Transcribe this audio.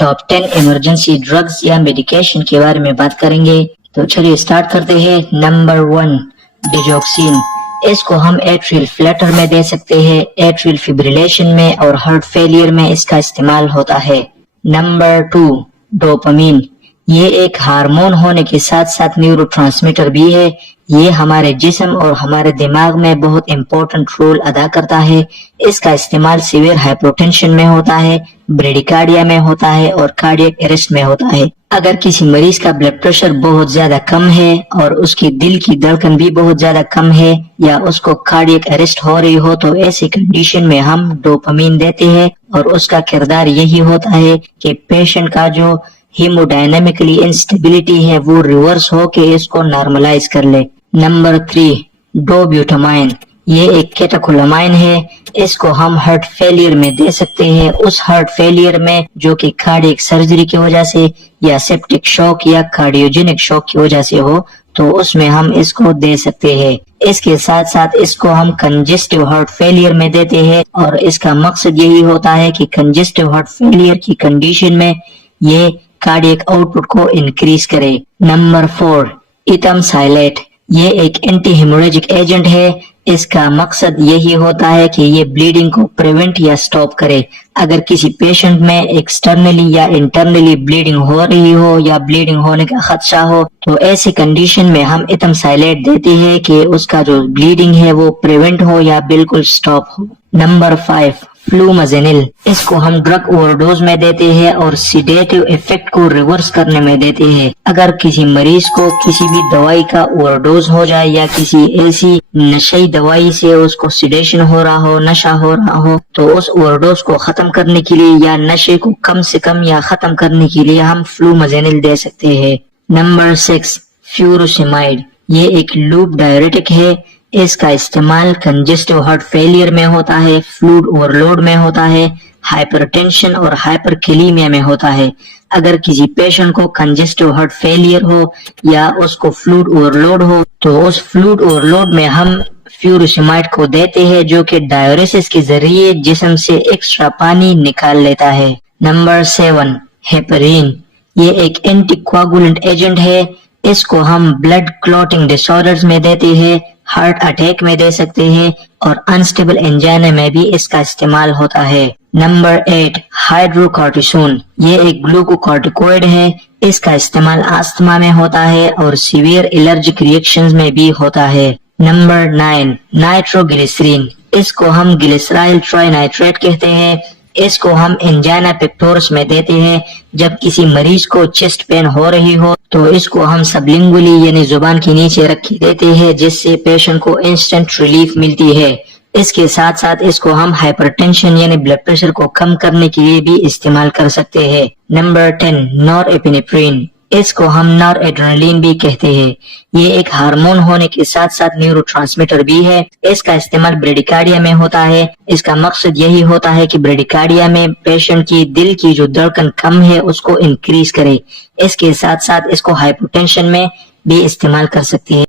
Top 10 emergency drugs या medication के बारे में बात करेंगे। तो चलिए स्टार्ट करते हैं। Number 1 digoxin. इसको हम एट्रियल फ्लटर में दे सकते हैं, एट्रियल फिब्रिलेशन में और हार्ट फेलियर में इसका इस्तेमाल होता है। Number 2 dopamine. ये एक हार्मोन होने के साथ साथ न्यूरोट्रांसमीटर भी है। ये हमारे जिस्म और हमारे दिमाग में बहुत इंपॉर्टेंट रोल अदा करता है। इसका इस्तेमाल सीवियर हाइपोटेंशन में होता है, ब्रेडिकार्डिया में होता है और कार्डियक अरेस्ट में होता है। अगर किसी मरीज का ब्लड प्रेशर बहुत ज्यादा कम है और उसकी दिल की धड़कन भी बहुत ज्यादा कम है या उसको कार्डियक अरेस्ट हो रही हो तो ऐसी कंडीशन में हम डोपामिन देते हैं और उसका किरदार यही होता है कि पेशेंट का जो हीमोडायनामिकली इंस्टेबिलिटी है वो रिवर्स हो के इसको नॉर्मलाइज कर ले। नंबर 3 डोब्यूटामाइन। ये एक कैटेकोलामाइन है। इसको हम हार्ट फेलियर में दे सकते हैं, उस हार्ट फेलियर में जो कि कार्डियक सर्जरी की वजह से या सेप्टिक शॉक या कार्डियोजेनिक शॉक की वजह से हो तो उसमें हम इसको दे सकते हैं। इसके साथ साथ इसको हम कंजेस्टिव हार्ट फेलियर में देते हैं और इसका मकसद यही होता है कि कंजेस्टिव हार्ट फेलियर की कंडीशन में ये कार्डियक आउटपुट को इंक्रीज करे। नंबर 4 इथामसाइलेट। ये एक एंटी हेमोरेजिक एजेंट है। इसका मकसद यही होता है कि ये ब्लीडिंग को प्रिवेंट या स्टॉप करे। अगर किसी पेशेंट में एक्सटर्नली या इंटरनली ब्लीडिंग हो रही हो या ब्लीडिंग होने का खदशा हो तो ऐसी कंडीशन में हम इथामसाइलेट देते हैं कि उसका जो ब्लीडिंग है वो प्रिवेंट हो या बिल्कुल स्टॉप हो। Number 5 flumazenil. इसको हम ड्रग ओवरडोज में देते हैं और सिडेटिव इफेक्ट को रिवर्स करने में देते हैं। अगर किसी मरीज को किसी भी दवाई का ओवरडोज हो जाए या किसी ऐसी नशेई दवाई से उसको सिडेशन हो रहा हो, नशा हो रहा हो, तो उस ओवरडोज को खत्म करने के लिए या नशे को कम से कम या खत्म करने के लिए हम फ्लूमाजेनिल दे सकते हैं। Number 6 furosemide. ये एक लूप डायरेटिक है। इसका इस्तेमाल कंजेस्टिव हार्ट फेलियर में होता है, फ्लूइड ओवरलोड में होता है, हाइपरटेंशन और हाइपरकैलेमिया में होता है। अगर किसी पेशेंट को कंजेस्टिव हार्ट फेलियर हो या उसको फ्लूइड ओवरलोड हो तो उस फ्लूइड ओवरलोड में हम फ्यूरोसेमाइड को देते हैं जो कि डायलिसिस के जरिए जिस्म से एक्स्ट्रा पानी निकाल लेता है। Number 7 heparin. ये एक एंटीकोआगुलेंट एजेंट है। इसको हम ब्लड क्लॉटिंग डिसऑर्डर्स में देते हैं, हार्ट अटैक में दे सकते हैं और अनस्टेबल एंजाइना में भी इसका इस्तेमाल होता है। Number 8 hydrocortisone. ये एक ग्लूकोकॉर्टिकोइड है। इसका इस्तेमाल अस्थमा में होता है और सीवियर एलर्जिक रिएक्शंस में भी होता है। Number 9 nitroglycerin. इसको हम ग्लिसराइल ट्राइनाइट्रेट कहते हैं। इसको हम एंजाइना पेक्टोरस में देते हैं। जब किसी मरीज को चेस्ट पेन हो रही हो तो इसको हम सबलिंगुअली यानी जुबान के नीचे रख के देते हैं जिससे पेशेंट को इंस्टेंट रिलीफ मिलती है। इसके साथ साथ इसको हम हाइपरटेंशन यानी ब्लड प्रेशर को कम करने के लिए भी इस्तेमाल कर सकते हैं। Number 10 norepinephrine. इसको हम नॉरएड्रेनालिन भी कहते हैं। ये एक हार्मोन होने के साथ साथ न्यूरोट्रांसमीटर भी है। इसका इस्तेमाल ब्रेडिकार्डिया में होता है। इसका मकसद यही होता है कि ब्रेडिकार्डिया में पेशेंट की दिल की जो धड़कन कम है उसको इंक्रीज करे। इसके साथ साथ इसको हाइपोटेंशन में भी इस्तेमाल कर सकते हैं।